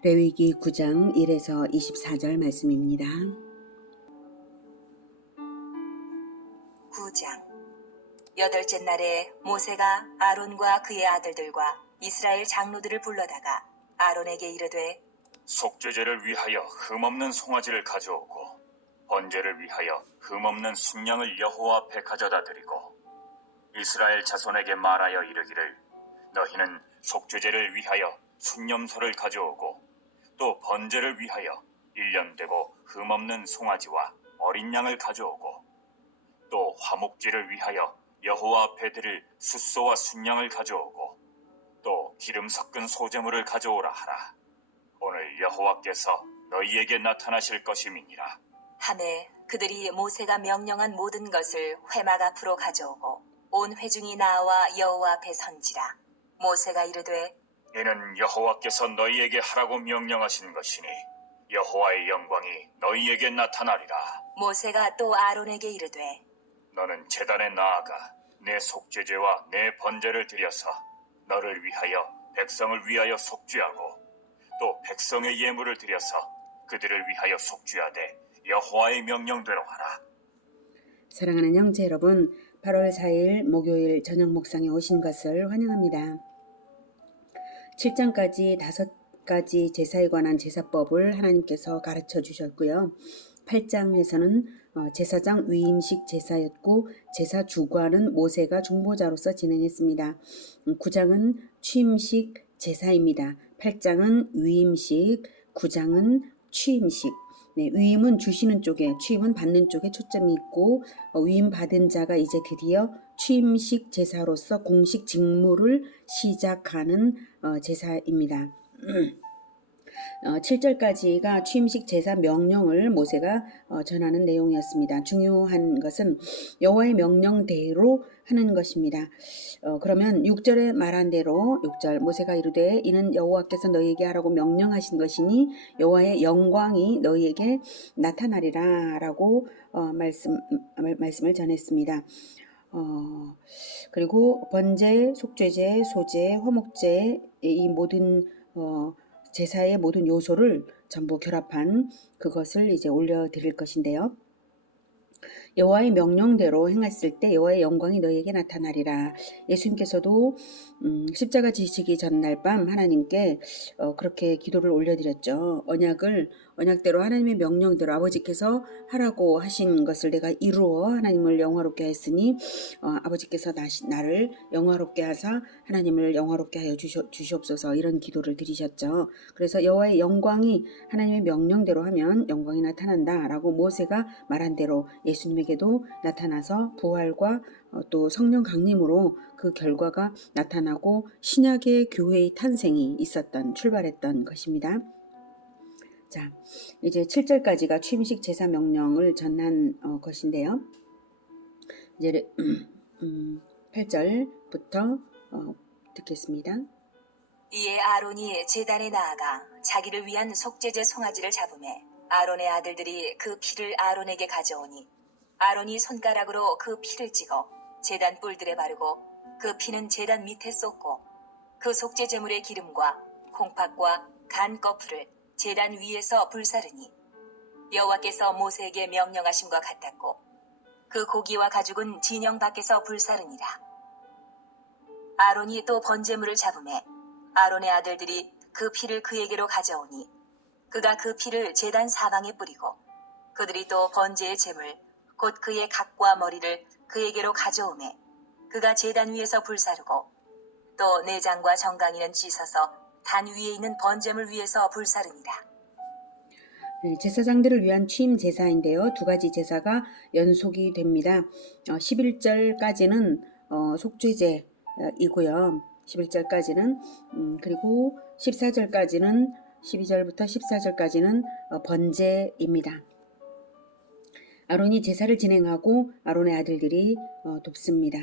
레위기 9장 1에서 24절 말씀입니다. 9장 여덟째 날에 모세가 아론과 그의 아들들과 이스라엘 장로들을 불러다가 아론에게 이르되 속죄제를 위하여 흠없는 송아지를 가져오고 번제를 위하여 흠없는 순양을 여호와 앞에 가져다 드리고 이스라엘 자손에게 말하여 이르기를 너희는 속죄제를 위하여 순념소를 가져오고 또 번제를 위하여 1년 되고 흠없는 송아지와 어린 양을 가져오고 또 화목제를 위하여 여호와 앞에 드릴 숫소와 순양을 가져오고 또 기름 섞은 소제물을 가져오라 하라. 오늘 여호와께서 너희에게 나타나실 것임이니라. 하매 그들이 모세가 명령한 모든 것을 회막 앞으로 가져오고 온 회중이 나와 여호와 앞에 선지라. 모세가 이르되 이는 여호와께서 너희에게 하라고 명령하신 것이니 여호와의 영광이 너희에게 나타나리라. 모세가 또 아론에게 이르되 너는 제단에 나아가 내 속죄제와 내 번제를 드려서 너를 위하여 백성을 위하여 속죄하고 또 백성의 예물을 드려서 그들을 위하여 속죄하되 여호와의 명령대로 하라. 사랑하는 형제 여러분, 8월 4일 목요일 저녁 목상에 오신 것을 환영합니다. 7장까지 5가지 제사에 관한 제사법을 하나님께서 가르쳐 주셨고요. 8장에서는 제사장 위임식 제사였고 제사 주관은 모세가 중보자로서 진행했습니다. 9장은 취임식 제사입니다. 8장은 위임식, 9장은 취임식. 네, 위임은 주시는 쪽에, 취임은 받는 쪽에 초점이 있고 위임 받은 자가 이제 드디어 취임식 제사로서 공식 직무를 시작하는 제사입니다. 7절까지가 취임식 제사 명령을 모세가 전하는 내용이었습니다. 중요한 것은 여호와의 명령대로 하는 것입니다. 그러면 6절에 말한 대로 6절 모세가 이르되 이는 여호와께서 너희에게 하라고 명령하신 것이니 여호와의 영광이 너희에게 나타나리라 라고 말씀을 전했습니다. 그리고 번제, 속죄제, 소제, 화목제 이 모든 제사의 모든 요소를 전부 결합한 그것을 이제 올려드릴 것인데요. 여호와의 명령대로 행했을 때 여호와의 영광이 너희에게 나타나리라. 예수님께서도 십자가 지시기 전날 밤 하나님께 그렇게 기도를 올려드렸죠. 언약대로 하나님의 명령대로 아버지께서 하라고 하신 것을 내가 이루어 하나님을 영화롭게 했으니 아버지께서 나를 영화롭게 하사 하나님을 영화롭게 하여 주시옵소서 이런 기도를 드리셨죠. 그래서 여호와의 영광이 하나님의 명령대로 하면 영광이 나타난다라고 모세가 말한 대로 예수님에게도 나타나서 부활과 또 성령 강림으로 그 결과가 나타나고 신약의 교회의 탄생이 출발했던 것입니다. 자, 이제 7절까지가 취임식 제사 명령을 전한 것인데요. 이제 8절부터 듣겠습니다. 이에 아론이 제단에 나아가 자기를 위한 속죄제 송아지를 잡으매 아론의 아들들이 그 피를 아론에게 가져오니 아론이 손가락으로 그 피를 찍어 제단 뿔들에 바르고 그 피는 제단 밑에 쏟고 그 속죄제물의 기름과 콩팥과 간 거풀을 제단 위에서 불사르니 여호와께서 모세에게 명령하심과 같았고 그 고기와 가죽은 진영 밖에서 불사르니라. 아론이 또 번제물을 잡으매 아론의 아들들이 그 피를 그에게로 가져오니 그가 그 피를 제단 사방에 뿌리고 그들이 또 번제의 제물 곧 그의 각과 머리를 그에게로 가져오매 그가 제단 위에서 불사르고 또 내장과 정강이는 씻어서 단 위에 있는 번제물 위에서 불사르니라. 제사장들을 위한 취임 제사인데요. 2가지 제사가 연속이 됩니다. 11절까지는 속죄제이고요. 11절까지는 그리고 14절까지는 12절부터 14절까지는 번제입니다. 아론이 제사를 진행하고 아론의 아들들이 돕습니다.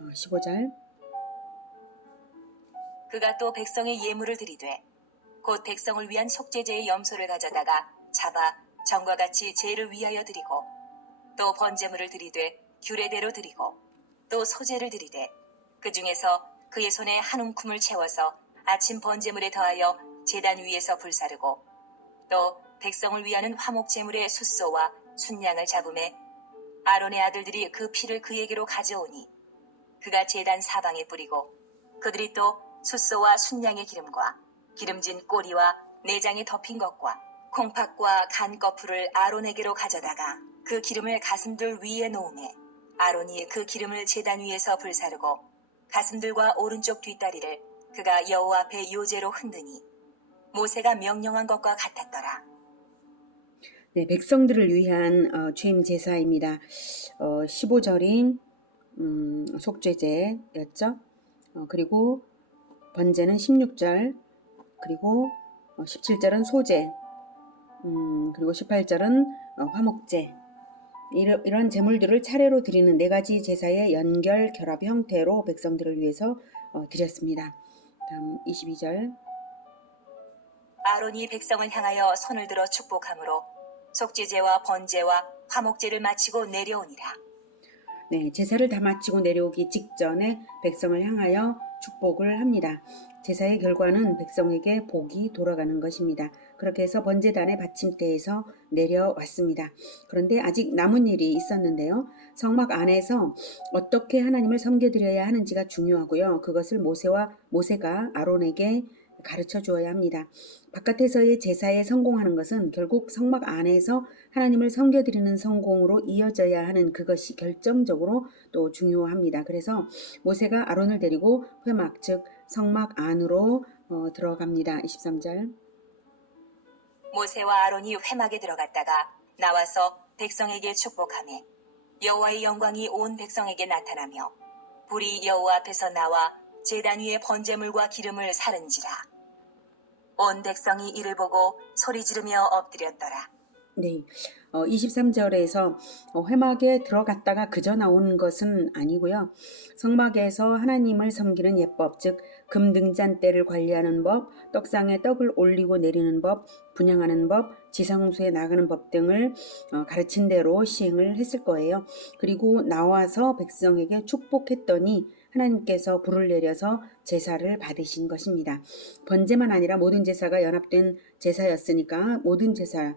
15절 그가 또 백성의 예물을 드리되 곧 백성을 위한 속죄제의 염소를 가져다가 잡아 전과 같이 제를 위하여 드리고 또 번제물을 드리되 규례대로 드리고 또 소제를 드리되 그 중에서 그의 손에 한 움큼을 채워서 아침 번제물에 더하여 제단 위에서 불사르고 또 백성을 위하는 화목 제물의 숫소와 순양을 잡음에 아론의 아들들이 그 피를 그에게로 가져오니 그가 제단 사방에 뿌리고 그들이 또 숫소와 순양의 기름과 기름진 꼬리와 내장에 덮인 것과 콩팥과 간 거풀을 아론에게로 가져다가 그 기름을 가슴들 위에 놓으매 아론이 그 기름을 제단 위에서 불사르고 가슴들과 오른쪽 뒷다리를 그가 여호와 앞에 요제로 흔드니 모세가 명령한 것과 같았더라. 네, 백성들을 위한 죄임 제사입니다. 15절이 속죄제였죠. 그리고 번제는 16절, 그리고 17절은 소제, 그리고 18절은 화목제. 이런 제물들을 차례로 드리는 네 가지 제사의 연결 결합 형태로 백성들을 위해서 드렸습니다. 다음 22절. 아론이 백성을 향하여 손을 들어 축복함으로 속죄제와 번제와 화목제를 마치고 내려오니라. 네, 제사를 다 마치고 내려오기 직전에 백성을 향하여 축복을 합니다. 제사의 결과는 백성에게 복이 돌아가는 것입니다. 그렇게 해서 번제단의 받침대에서 내려왔습니다. 그런데 아직 남은 일이 있었는데요. 성막 안에서 어떻게 하나님을 섬겨드려야 하는지가 중요하고요. 그것을 모세가 아론에게 가르쳐 주어야 합니다. 바깥에서의 제사에 성공하는 것은 결국 성막 안에서 하나님을 섬겨드리는 성공으로 이어져야 하는 그것이 결정적으로 또 중요합니다. 그래서 모세가 아론을 데리고 회막 즉 성막 안으로 들어갑니다. 23절. 모세와 아론이 회막에 들어갔다가 나와서 백성에게 축복하매 여호와의 영광이 온 백성에게 나타나며 불이 여호와 앞에서 나와 제단 위에 번제물과 기름을 사른지라. 온 백성이 이를 보고 소리 지르며 엎드렸더라. 네, 23절에서 회막에 들어갔다가 그저 나오는 것은 아니고요. 성막에서 하나님을 섬기는 예법, 즉 금등잔대를 관리하는 법, 떡상에 떡을 올리고 내리는 법, 분향하는 법, 지성소에 나가는 법 등을 가르친 대로 시행을 했을 거예요. 그리고 나와서 백성에게 축복했더니 하나님께서 불을 내려서 제사를 받으신 것입니다. 번제만 아니라 모든 제사가 연합된 제사였으니까 모든 제사를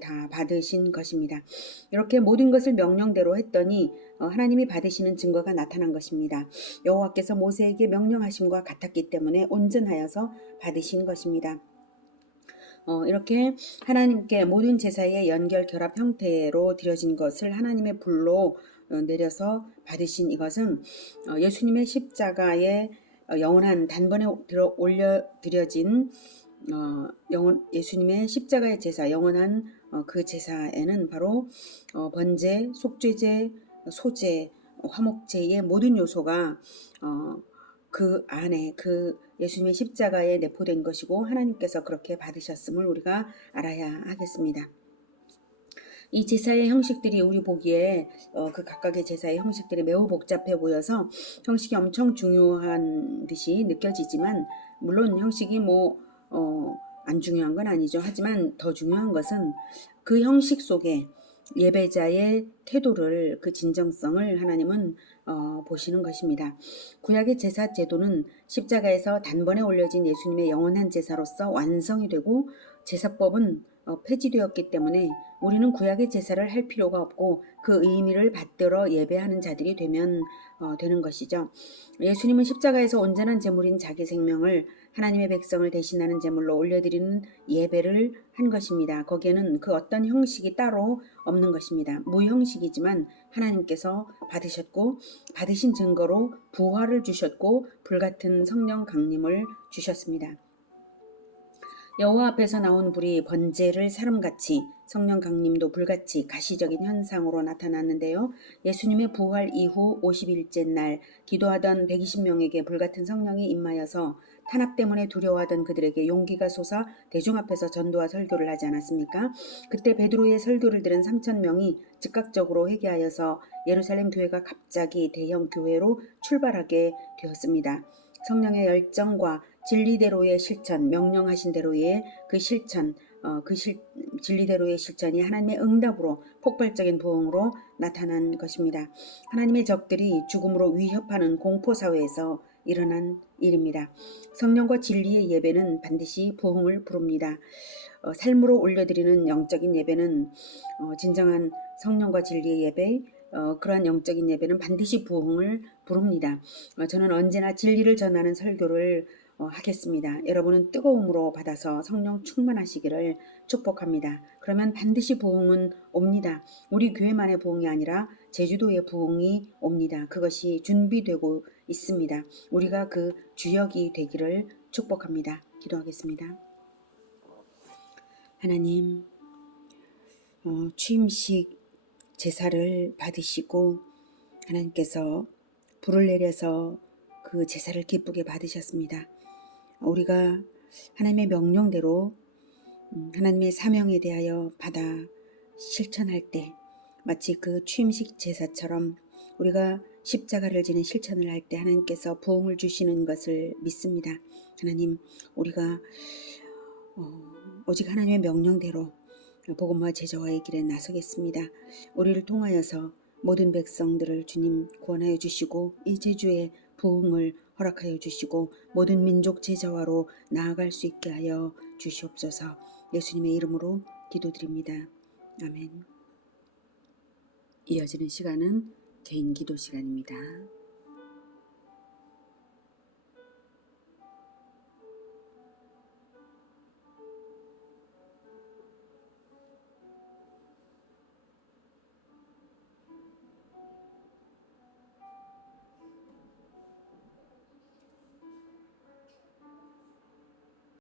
다 받으신 것입니다. 이렇게 모든 것을 명령대로 했더니 하나님이 받으시는 증거가 나타난 것입니다. 여호와께서 모세에게 명령하심과 같았기 때문에 온전하여서 받으신 것입니다. 이렇게 하나님께 모든 제사의 연결 결합 형태로 드려진 것을 하나님의 불로 내려서 받으신 이것은 예수님의 십자가에 영원한 단번에 올려 드려진 예수님의 십자가의 제사, 영원한 그 제사에는 바로 번제, 속죄제, 소제, 화목제의 모든 요소가 그 안에 그 예수님의 십자가에 내포된 것이고 하나님께서 그렇게 받으셨음을 우리가 알아야 하겠습니다. 이 제사의 형식들이 우리 보기에 그 각각의 제사의 형식들이 매우 복잡해 보여서 형식이 엄청 중요한 듯이 느껴지지만 물론 형식이 안 중요한 건 아니죠. 하지만 더 중요한 것은 그 형식 속에 예배자의 태도를 그 진정성을 하나님은 보시는 것입니다. 구약의 제사 제도는 십자가에서 단번에 올려진 예수님의 영원한 제사로서 완성이 되고 제사법은 폐지되었기 때문에 우리는 구약의 제사를 할 필요가 없고 그 의미를 받들어 예배하는 자들이 되면 되는 것이죠. 예수님은 십자가에서 온전한 제물인 자기 생명을 하나님의 백성을 대신하는 제물로 올려드리는 예배를 한 것입니다. 거기에는 그 어떤 형식이 따로 없는 것입니다. 무형식이지만 하나님께서 받으셨고 받으신 증거로 부활을 주셨고 불같은 성령 강림을 주셨습니다. 여호와 앞에서 나온 불이 번제를 사름같이 성령 강림도 불같이 가시적인 현상으로 나타났는데요. 예수님의 부활 이후 50일째 날 기도하던 120명에게 불같은 성령이 임하여서 탄압 때문에 두려워하던 그들에게 용기가 솟아 대중 앞에서 전도와 설교를 하지 않았습니까? 그때 베드로의 설교를 들은 3,000명이 즉각적으로 회개하여서 예루살렘 교회가 갑자기 대형 교회로 출발하게 되었습니다. 성령의 열정과 진리대로의 실천, 명령하신 대로의 그 실천, 진리대로의 실천이 하나님의 응답으로 폭발적인 부흥으로 나타난 것입니다. 하나님의 적들이 죽음으로 위협하는 공포사회에서 일어난 일입니다. 성령과 진리의 예배는 반드시 부흥을 부릅니다. 삶으로 올려드리는 영적인 예배는 진정한 성령과 진리의 예배, 그러한 영적인 예배는 반드시 부흥을 부릅니다. 저는 언제나 진리를 전하는 설교를 하겠습니다. 여러분은 뜨거움으로 받아서 성령 충만하시기를 축복합니다. 그러면 반드시 부흥은 옵니다. 우리 교회만의 부흥이 아니라 제주도의 부흥이 옵니다. 그것이 준비되고 있습니다. 우리가 그 주역이 되기를 축복합니다. 기도하겠습니다. 하나님, 취임식 제사를 받으시고 하나님께서 불을 내려서 그 제사를 기쁘게 받으셨습니다. 우리가 하나님의 명령대로 하나님의 사명에 대하여 받아 실천할 때 마치 그 취임식 제사처럼 우리가 십자가를 지는 실천을 할 때 하나님께서 부흥을 주시는 것을 믿습니다. 하나님, 우리가 오직 하나님의 명령대로 복음화 제자와의 길에 나서겠습니다. 우리를 통하여서 모든 백성들을 주님 구원하여 주시고 이 제주의 부흥을 허락하여 주시고 모든 민족 제자화로 나아갈 수 있게 하여 주시옵소서. 예수님의 이름으로 기도드립니다. 아멘. 이어지는 시간은 개인 기도 시간입니다.